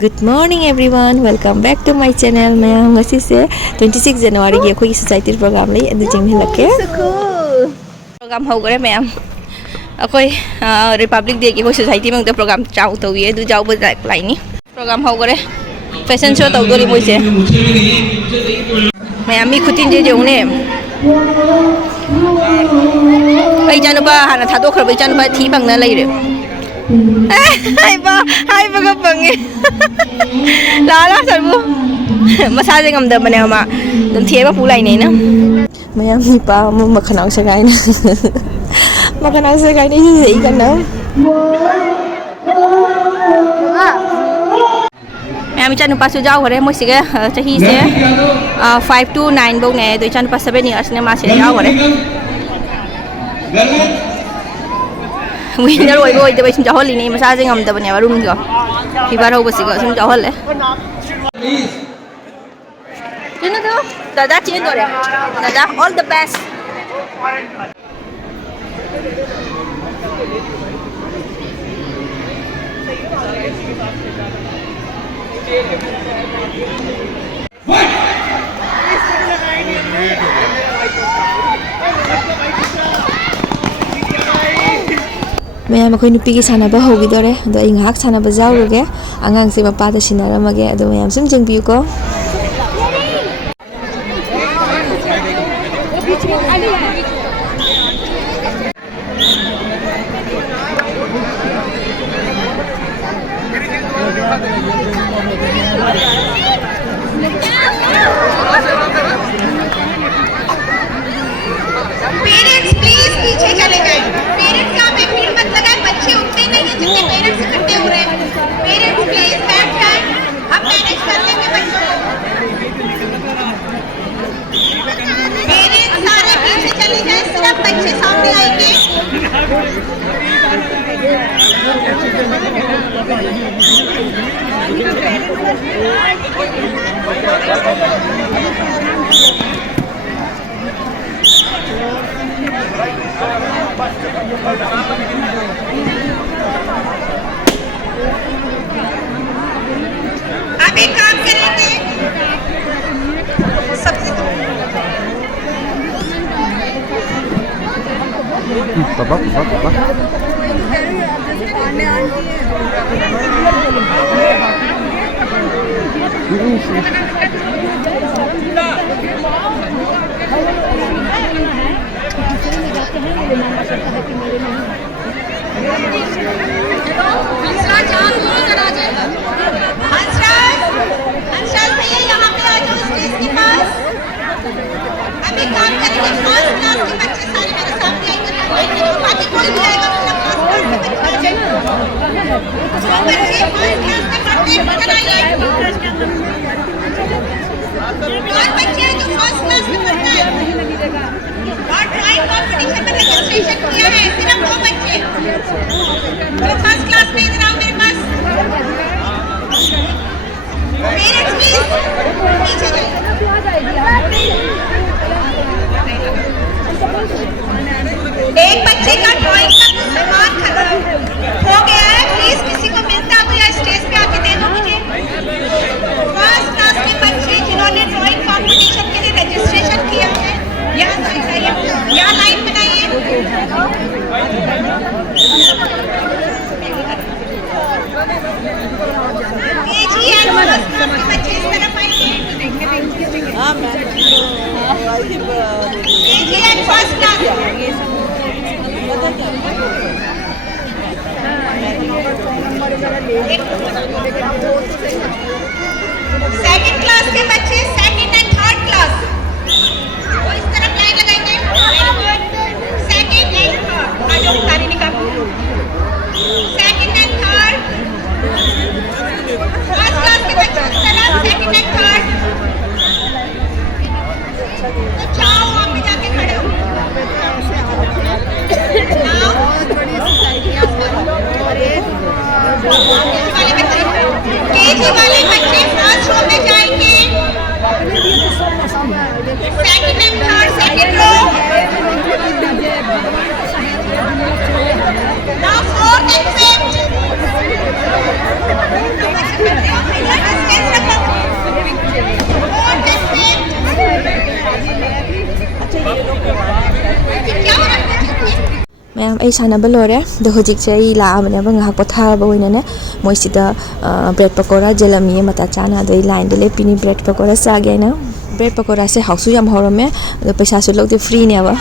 Good morning everyone. Welcome back to my channel. मैं ngasi से 26 जनवरी की अखोई सोसाइटी प्रोग्राम ली अदु जिंग हिलके प्रोग्राम हो गरे मैम अखोई रिपब्लिक डे की सोसाइटी में प्रोग्राम चाउ तो ये दु जाउ बजाक लाइनी प्रोग्राम हो गरे फैशन शो तो दोरी मोइसे मैम मी खुतिन जे जेउने आई जानुबा हाना थादो खरबै जानुबा थी बंगना लैरे hai ba ga bangi la sarbu masa je ngam da bane ma dum thie ba pu lai nei na mayam ni pa ma khanang sa gai na ma khanang sa gai ni sei kan na ma'am Chanu पास जाओ हरे मोसी के चाही से 5 to 9 बो ने तो चानु पास 7 इयर्स ने मा से जाओ हरे विनर ओइबो ओइदे बै सुमजा होली नै मसा जे ngam दबने रूम को फिबार हो बसी को सुमजा होले जिन तो दादा चेंज हो रे दादा ऑल द बेस्ट मैम अखोई नुपी की सानबा होगिदोरे अदो आई ngahak सानबा जाउरुगे आंगांग से मपा दा सिनारमगे अदो मैम सुम जंगबियु को पेरेंट्स प्लीज पीछे चले गए पेरेंट्स का में भीड़ मत लगाए बच्चे उठते नहीं है जितने पेरेंट्स इकट्ठे हो रहे हैं पेरेंट्स प्लीज बैठ जाए हम मैनेज कर लेंगे बच्चों को पेरेंट्स सारे पीछे चले जाए सिर्फ बच्चे सामने आएंगे अब एक काम करेंगे सबसे हंसराज भैया यहाँ पे आ जाओ स्टेज के पास अब एक काम करेंगे फर्स्ट क्लास के बच्चे सारे मेरे सामने आएंगे बाकी कोई भी आएगा मतलब फर्स्ट क्लास के बच्चे आ जाएंगे जो बच्चे फर्स्ट क्लास में पढ़ते हैं इधर आइए और बच्चे जो फर्स्ट क्लास में पढ़ते हैं और ड्राइंग कॉम्पिटिशन में रजिस्ट्रेशन किया है सिर्फ 2 बच्चे जो फर्स्ट क्लास में इधर आओ मेरे पास पेरेंट्स प्लीज पीछे जाइए एक बच्चे का ड्राइंग का सामान खत्म हो गया है प्लीज किसी को मिलता है या स्टेज पे आके दे दो मुझे फर्स्ट क्लास के बच्चे जिन्होंने ड्राइंग कंपटीशन के लिए रजिस्ट्रेशन किया है यहाँ लाइन बनाइए केजी एंड फर्स्ट क्लास के बच्चे इस तरफ आएंगे KG and first class second class के बच्चे सेकंड एंड थर्ड क्लास वो इस तरफ लाइन लगाएंगे सेकंड एंड थर्ड आज सारी निकाल second and third first class के बच्चे इस तरफ सेकंड एंड थर्ड तो जाओ वहाँ पे जाके खड़े हो केजी वाले बच्चे फर्स्ट रो में जाएंगे second and third second row now fourth and fifth ma'am आई सानब लोरे दो हजिकसे आई लाबने ngahak potharba oinane moisida bread pakora jalami mata chana dai line de lepini bread pakora sa gaina bread pakora se hausu yam horome ado paisa su logde free ne ba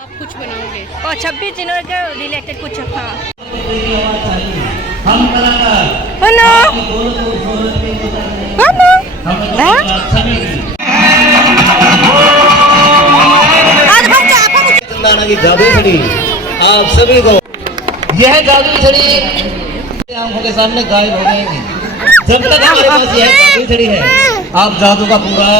आप कुछ बनाओगे और 26 जनवरी का related कुछ हाँ Hana Hana Chandana की जादुई छड़ी आप सभी को यह जादुई छड़ी आंखों के सामने गायब हो जाएगी जब तक हमारे पास यह जादुई छड़ी है आप जादू का पूरा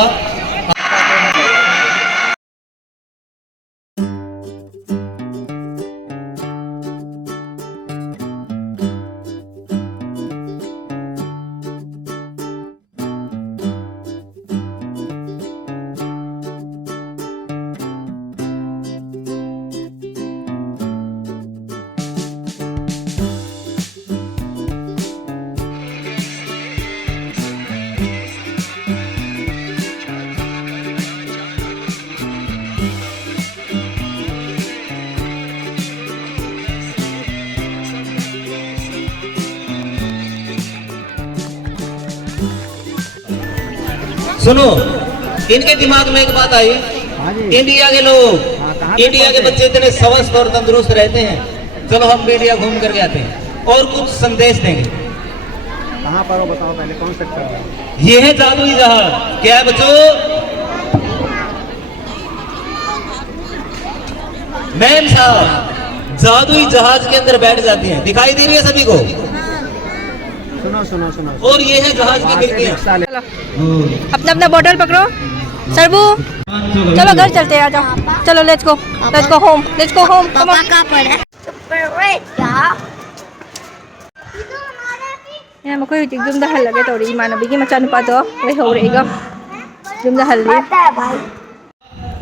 सुनो इनके दिमाग में एक बात आई इंडिया के लोग इंडिया के बच्चे इतने स्वस्थ और तंदुरुस्त रहते हैं चलो हम मीडिया घूम करके आते हैं और कुछ संदेश देंगे कहाँ पर हो बताओ पहले कौन सेक्टर है ये है जादुई जहाज क्या है बच्चों मैम साहब जादुई जहाज के अंदर बैठ जाती हैं दिखाई दे रही है सभी को सुनो सुनो सुनो और ये है जहाज की खिड़कियां अपना अपना बॉटल पकड़ो सरबू चलो घर चलते हैं आ जाओ चलो let's go home come on यार मको युटिक जुम दा हल्ला के तौरी इमानबी की मचा नुपा तो वे होरेगा जुम दा हल्ली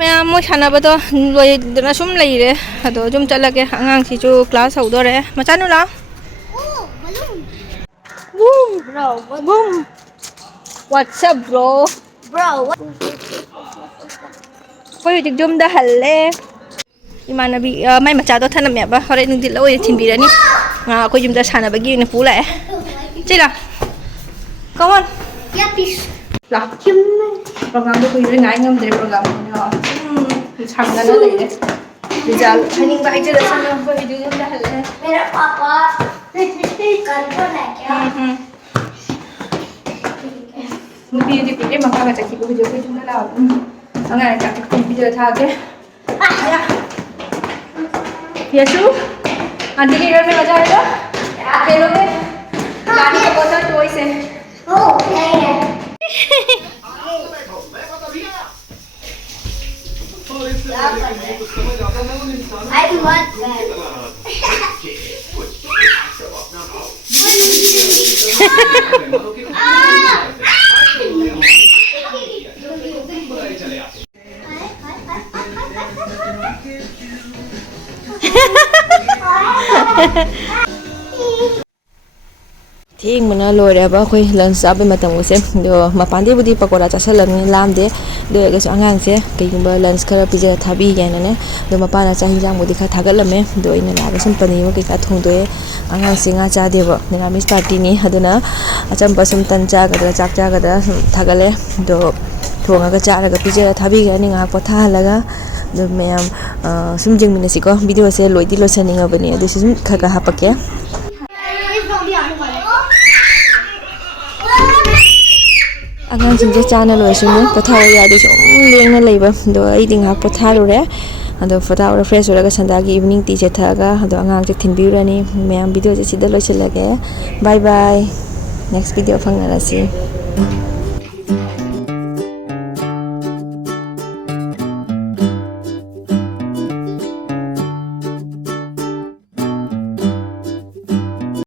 मैम मोय सानाबदो लोयदना सुम लेरे अदो जुम चलके अंगांग सिजु क्लास हौदोरे मचा नु ला Boom. What's up, bro? Koy jig jum da halle. Imanabi mai macha do thanam ya ba hore nung dil oi thin birani. Koy jum da sana bagi ne pula eh. Chila. Come on. Yeah, please. La. Program do koy ngai ngam dre program ne. Changda na le. Result haning ba ije da sana koy jig jum da halle. मेरा पापा कल है क्या Nupi di pilih maka ngaca kipu video ke cuma lah. Angan ngaca kipu video tha ke. Aya. Yesu. Aunty के घर में मजा आएगा? खेलोगे? गाड़ी का बहुत सारा टॉयज है. ओ नहीं है I want that. थिंग मना लोरे बा कोई लंच आबे मतम से दो मपांदे बुदी पकोड़ा चासलंग लामदे दो गस अंगांग से कईबा लंच खरा पिजे थाबी गायना ने दो मपाना चाहि जांग बुदी खा थागलमे दो इना लाबे सम पनी म कईका थोंदोए अंगांग सिंगा चादेबो निरामिस पार्टी नि हदना अचम बसम तन चागदा चाक चागदा थागले दो थोंगा चारगा पिजे थाबी गानी nga potha laga दो मैम सुमजिंग मिनसिको वीडियो से लोइदी लोसनिंगा बनी दो सुम खगा हापके अगांसिंग चाना लोइसुने पोथाव यादे सुम लेंगना लेबा दो आइदि ngak पोथारुरे अदो फोटाव फ्रेश होरगा संदागी इवनिंग टी जेथागा अदो अंगांग जे थिनबिउरानी मैम वीडियो जे सिदा लोइसलगे बाय बाय नेक्स्ट वीडियो फंगनारासी